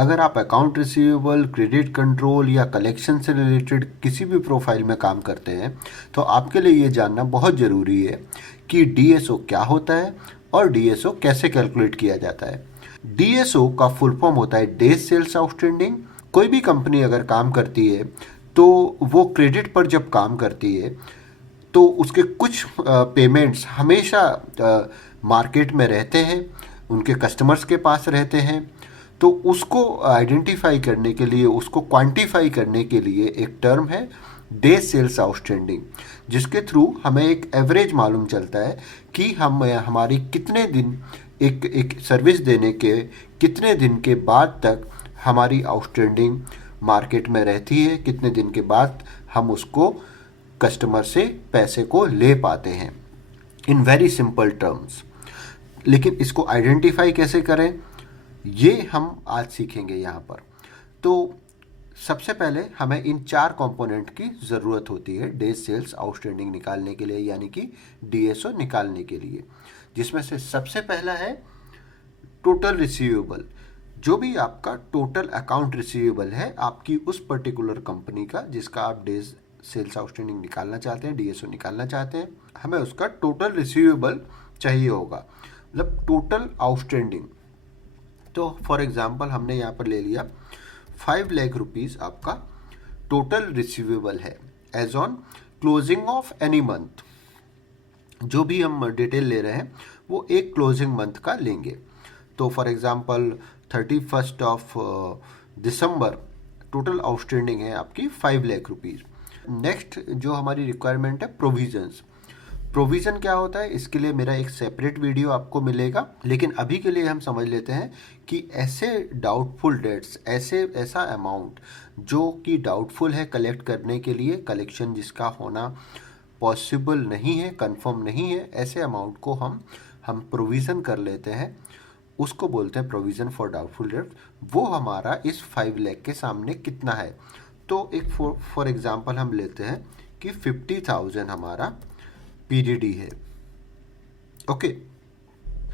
अगर आप account receivable, credit control या कलेक्शन से रिलेटेड किसी भी प्रोफाइल में काम करते हैं तो आपके लिए ये जानना बहुत ज़रूरी है कि डीएसओ क्या होता है और डीएसओ कैसे कैलकुलेट किया जाता है। डीएसओ का फुल फॉर्म होता है डेज सेल्स आउटस्टैंडिंग। कोई भी कंपनी अगर काम करती है तो वो क्रेडिट पर जब काम करती है तो उसके कुछ पेमेंट्स हमेशा मार्केट में रहते हैं, उनके कस्टमर्स के पास रहते हैं। तो उसको आइडेंटिफाई करने के लिए, उसको क्वांटिफाई करने के लिए एक टर्म है डेज सेल्स आउटस्टैंडिंग, जिसके थ्रू हमें एक एवरेज मालूम चलता है कि हम हमारी कितने दिन एक सर्विस देने के कितने दिन के बाद तक हमारी आउटस्टैंडिंग मार्केट में रहती है, कितने दिन के बाद हम उसको कस्टमर से पैसे को ले पाते हैं, इन वेरी सिंपल टर्म्स। लेकिन इसको आइडेंटिफाई कैसे करें ये हम आज सीखेंगे यहाँ पर। तो सबसे पहले हमें इन 4 कंपोनेंट की ज़रूरत होती है डेज सेल्स आउटस्टैंडिंग निकालने के लिए, यानी कि डीएसओ निकालने के लिए, जिसमें से सबसे पहला है टोटल रिसीवेबल। जो भी आपका टोटल अकाउंट रिसीवेबल है आपकी उस पर्टिकुलर कंपनी का जिसका आप डेज सेल्स आउटस्टैंडिंग निकालना चाहते हैं, डीएसओ निकालना चाहते हैं, हमें उसका टोटल रिसीवेबल चाहिए होगा, मतलब टोटल आउटस्टैंडिंग। तो फॉर एग्जांपल हमने यहाँ पर ले लिया 5 लाख रुपीज़ आपका टोटल रिसीवेबल है as on closing of any month. जो भी हम डिटेल ले रहे हैं वो एक क्लोजिंग मंथ का लेंगे। तो for example 31 of December total outstanding है आपकी 5 लाख रुपीज़। नेक्स्ट जो हमारी रिक्वायरमेंट है प्रोविजंस। प्रोविज़न क्या होता है इसके लिए मेरा एक सेपरेट वीडियो आपको मिलेगा, लेकिन अभी के लिए हम समझ लेते हैं कि ऐसे डाउटफुल डेट्स, ऐसा अमाउंट जो कि डाउटफुल है कलेक्ट करने के लिए, कलेक्शन जिसका होना पॉसिबल नहीं है, कंफर्म नहीं है, ऐसे अमाउंट को हम प्रोविज़न कर लेते हैं, उसको बोलते हैं प्रोविज़न फॉर डाउटफुल डेट। वो हमारा इस 5 लाख के सामने कितना है। तो एक फॉर एग्जांपल हम लेते हैं कि 50,000 हमारा पीडीडी है। ओके,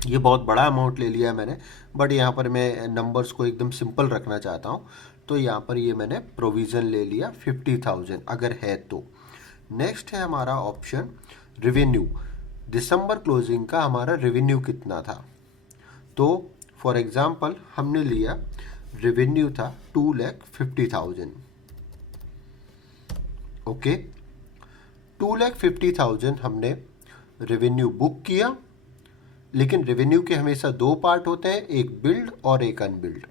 ये बहुत बड़ा अमाउंट ले लिया है मैंने, बट यहाँ पर मैं नंबर्स को एकदम सिंपल रखना चाहता हूँ, तो यहाँ पर ये मैंने प्रोविज़न ले लिया 50,000 अगर है तो। नेक्स्ट है हमारा ऑप्शन रेवेन्यू। दिसंबर क्लोजिंग का हमारा रेवेन्यू कितना था, तो फॉर एग्जांपल हमने लिया रेवेन्यू था 2,50,000। ओके, 2,50,000 हमने रेवेन्यू बुक किया, लेकिन रेवेन्यू के हमेशा 2 पार्ट होते हैं, एक बिल्ड और एक अनबिल्ड।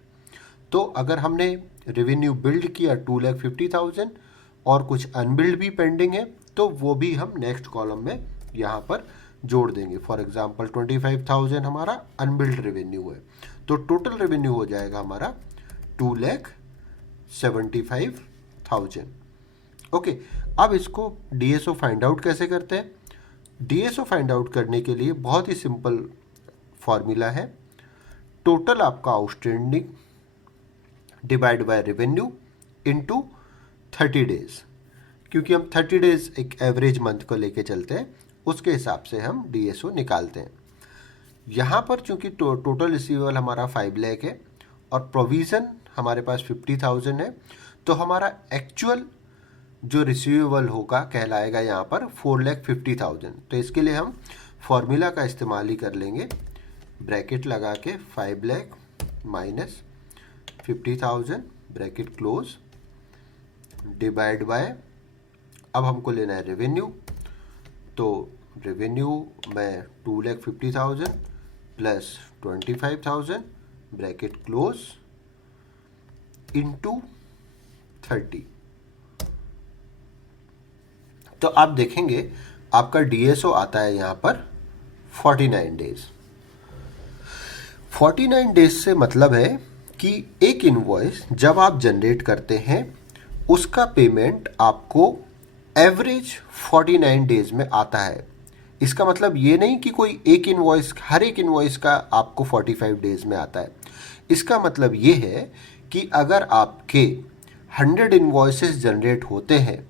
तो अगर हमने रेवेन्यू बिल्ड किया 2,50,000 और कुछ अनबिल्ड भी पेंडिंग है तो वो भी हम नेक्स्ट कॉलम में यहाँ पर जोड़ देंगे। फॉर एग्जांपल 25,000 हमारा अनबिल्ड रेवेन्यू है, तो टोटल रेवेन्यू हो जाएगा हमारा 2,75,000। ओके, अब इसको डीएसओ फाइंड आउट कैसे करते हैं। डीएसओ फाइंड आउट करने के लिए बहुत ही सिंपल फॉर्मूला है, टोटल आपका outstanding divide by revenue into 30 days, क्योंकि हम 30 डेज एक एवरेज मंथ को लेके चलते हैं, उसके हिसाब से हम डीएसओ निकालते हैं। यहाँ पर चूंकि टोटल रिसीवेबल हमारा 5 लाख है और प्रोविज़न हमारे पास 50,000 है, तो हमारा एक्चुअल जो रिसीवेबल होगा कहलाएगा यहाँ पर 4,50,000। तो इसके लिए हम फॉर्मूला का इस्तेमाल ही कर लेंगे, ब्रैकेट लगा के 5 lakh minus 50,000 bracket close divide by, अब हमको लेना है रेवेन्यू, तो रेवेन्यू में 2,50,000 प्लस 25,000 ब्रैकेट क्लोज इनटू 30। तो आप देखेंगे आपका डीएसओ आता है यहाँ पर 49 डेज। 49 डेज से मतलब है कि एक इनवॉइस जब आप जनरेट करते हैं उसका पेमेंट आपको एवरेज 49 डेज में आता है। इसका मतलब ये नहीं कि कोई एक इनवॉइस, हर एक इनवॉइस का आपको 45 डेज में आता है। इसका मतलब ये है कि अगर आपके 100 इनवॉइसेस जनरेट होते हैं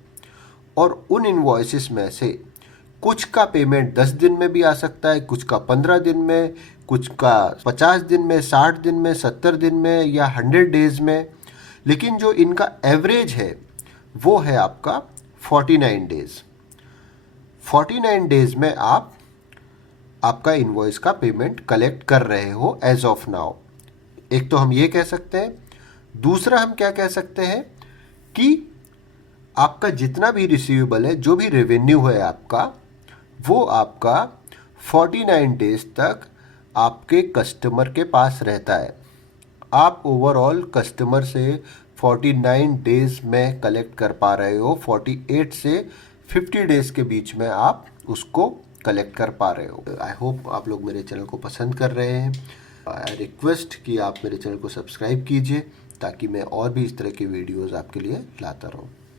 और उन इनवॉइसेस में से कुछ का पेमेंट 10 दिन में भी आ सकता है, कुछ का 15 दिन में, कुछ का 50 दिन में, 60 दिन में, 70 दिन में या 100 डेज में। लेकिन जो इनका एवरेज है वो है आपका 49 डेज। 49 डेज में आप आपका इनवॉइस का पेमेंट कलेक्ट कर रहे हो एज ऑफ नाउ। एक तो हम ये कह सकते हैं। दूसरा हम क्या कह सकते हैं कि आपका जितना भी रिसीवेबल है, जो भी रेवेन्यू है आपका, वो आपका 49 डेज तक आपके कस्टमर के पास रहता है। आप ओवरऑल कस्टमर से 49 डेज में कलेक्ट कर पा रहे हो। 48 से 50 डेज के बीच में आप उसको कलेक्ट कर पा रहे हो। आई होप आप लोग मेरे चैनल को पसंद कर रहे हैं। आई रिक्वेस्ट कि आप मेरे चैनल को सब्सक्राइब कीजिए ताकि मैं और भी इस तरह की वीडियोस आपके लिए लाता रहूं।